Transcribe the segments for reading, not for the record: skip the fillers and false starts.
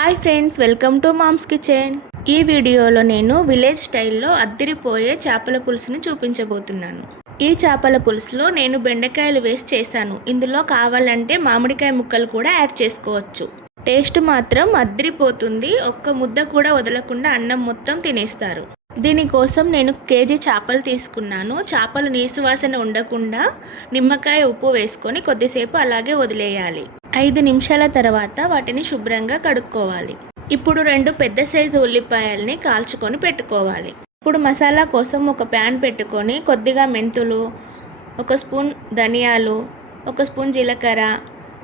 Hi friends, welcome to mom's kitchen. ఈ వీడియోలో నేను విలేజ్ స్టైల్లో అద్దిరిపోయే చేపల పులుసుని చూపించబోతున్నాను. ఈ చేపల పులుసులో నేను బెండకాయలు వేసి చేశాను. ఇందులో కావాలంటే మామిడికాయ ముక్కలు కూడా యాడ్ చేసుకోవచ్చు. టేస్ట్ మాత్రం అద్దిరిపోతుంది. ఒక్క ముద్ద కూడా వదలకుండా అన్నం మొత్తం తినేస్తారు. దీనికోసం నేను కేజీ చేపలు తీసుకున్నాను. చేపలు నీసు వాసన ఉండకుండా నిమ్మకాయ ఉప్పు వేసుకొని కొద్దిసేపు అలాగే వదిలేయాలి. 5 నిమిషాల తర్వాత వాటిని శుభ్రంగా కడుక్కోవాలి. ఇప్పుడు 2 పెద్ద సైజు ఉల్లిపాయల్ని కాల్చుకొని పెట్టుకోవాలి. ఇప్పుడు మసాలా కోసం ఒక ప్యాన్ పెట్టుకొని కొద్దిగా మెంతులు, 1 స్పూన్ ధనియాలు, 1 స్పూన్ జీలకర్ర,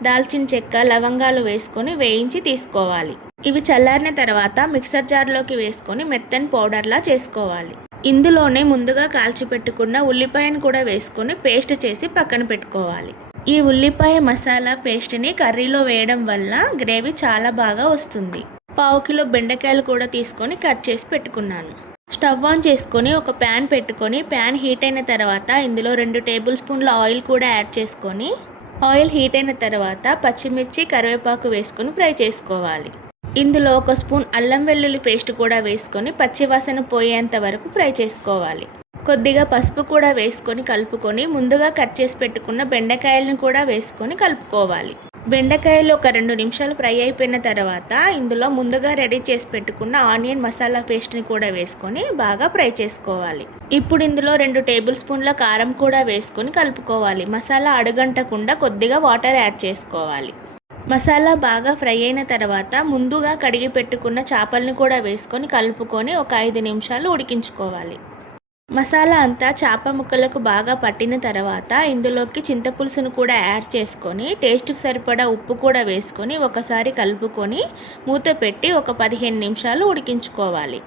దాల్చిన చెక్క, లవంగాలు వేసుకొని వేయించి తీసుకోవాలి. ఇవి చల్లారిన తర్వాత మిక్సర్ జార్లోకి వేసుకొని మెత్తని పౌడర్లా చేసుకోవాలి. ఇందులోనే ముందుగా కాల్చి పెట్టుకున్న ఉల్లిపాయను కూడా వేసుకొని పేస్ట్ చేసి పక్కన పెట్టుకోవాలి. ఈ ఉల్లిపాయ మసాలా పేస్ట్ని కర్రీలో వేయడం వల్ల గ్రేవీ చాలా బాగా వస్తుంది. 1/2 కిలో బెండకాయలు కూడా తీసుకొని కట్ చేసి పెట్టుకున్నాను. స్టవ్ ఆన్ చేసుకొని ఒక ప్యాన్ పెట్టుకొని ప్యాన్ హీట్ అయిన తర్వాత ఇందులో 2 టేబుల్ స్పూన్ల ఆయిల్ కూడా యాడ్ చేసుకొని ఆయిల్ హీట్ అయిన తర్వాత పచ్చిమిర్చి, కరివేపాకు వేసుకొని ఫ్రై చేసుకోవాలి. ఇందులో 1 స్పూన్ అల్లం వెల్లుల్లి పేస్ట్ కూడా వేసుకొని పచ్చివాసన పోయేంత వరకు ఫ్రై చేసుకోవాలి. కొద్దిగా పసుపు కూడా వేసుకొని కలుపుకొని ముందుగా కట్ చేసి పెట్టుకున్న బెండకాయలను కూడా వేసుకొని కలుపుకోవాలి. బెండకాయలు ఒక 2 నిమిషాలు ఫ్రై అయిపోయిన తర్వాత ఇందులో ముందుగా రెడీ చేసి పెట్టుకున్న ఆనియన్ మసాలా పేస్ట్ని కూడా వేసుకొని బాగా ఫ్రై చేసుకోవాలి. ఇప్పుడు ఇందులో 2 టేబుల్ స్పూన్ల కారం కూడా వేసుకొని కలుపుకోవాలి. మసాలా అడుగంటకుండా కొద్దిగా వాటర్ యాడ్ చేసుకోవాలి. మసాలా బాగా ఫ్రై అయిన తర్వాత ముందుగా కడిగి పెట్టుకున్న చేపల్ని కూడా వేసుకొని కలుపుకొని ఒక 5 నిమిషాలు ఉడికించుకోవాలి. మసాలా అంతా చేప ముక్కలకు బాగా పట్టిన తర్వాత ఇందులోకి చింతపులుసును కూడా యాడ్ చేసుకొని టేస్ట్కి సరిపడా ఉప్పు కూడా వేసుకొని ఒకసారి కలుపుకొని మూత పెట్టి ఒక 15 నిమిషాలు ఉడికించుకోవాలి.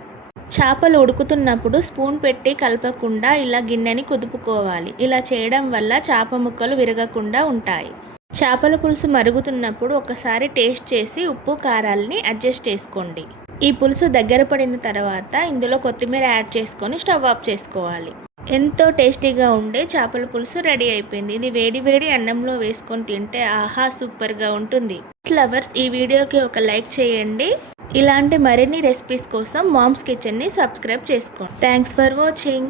చేపలు ఉడుకుతున్నప్పుడు స్పూన్ పెట్టి కలపకుండా ఇలా గిన్నెని కుదుపుకోవాలి. ఇలా చేయడం వల్ల చేప ముక్కలు విరగకుండా ఉంటాయి. చేపల పులుసు మరుగుతున్నప్పుడు ఒకసారి టేస్ట్ చేసి ఉప్పు కారాలని అడ్జస్ట్ చేసుకోండి. ఈ పులుసు దగ్గర పడిన తర్వాత ఇందులో కొత్తిమీర యాడ్ చేసుకొని స్టవ్ ఆఫ్ చేసుకోవాలి. ఎంతో టేస్టీగా ఉండే చేపల పులుసు రెడీ అయిపోయింది. ఇది వేడి వేడి అన్నంలో వేసుకొని తింటే ఆహా సూపర్గా ఉంటుంది. లవర్స్, ఈ వీడియోకి ఒక లైక్ చేయండి. ఇలాంటి మరిన్ని రెసిపీస్ కోసం మామ్స్ కిచెన్ని సబ్స్క్రైబ్ చేసుకోండి. Thanks for watching.